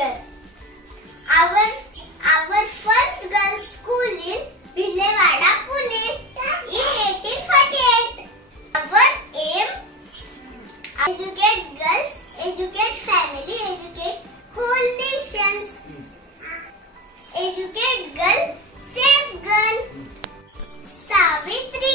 teacher. Our first girls' school in Bhilewada, Pune in 1848. Our aim: educate girls, educate family, educate whole nations. Educate girl, save girl. Savitri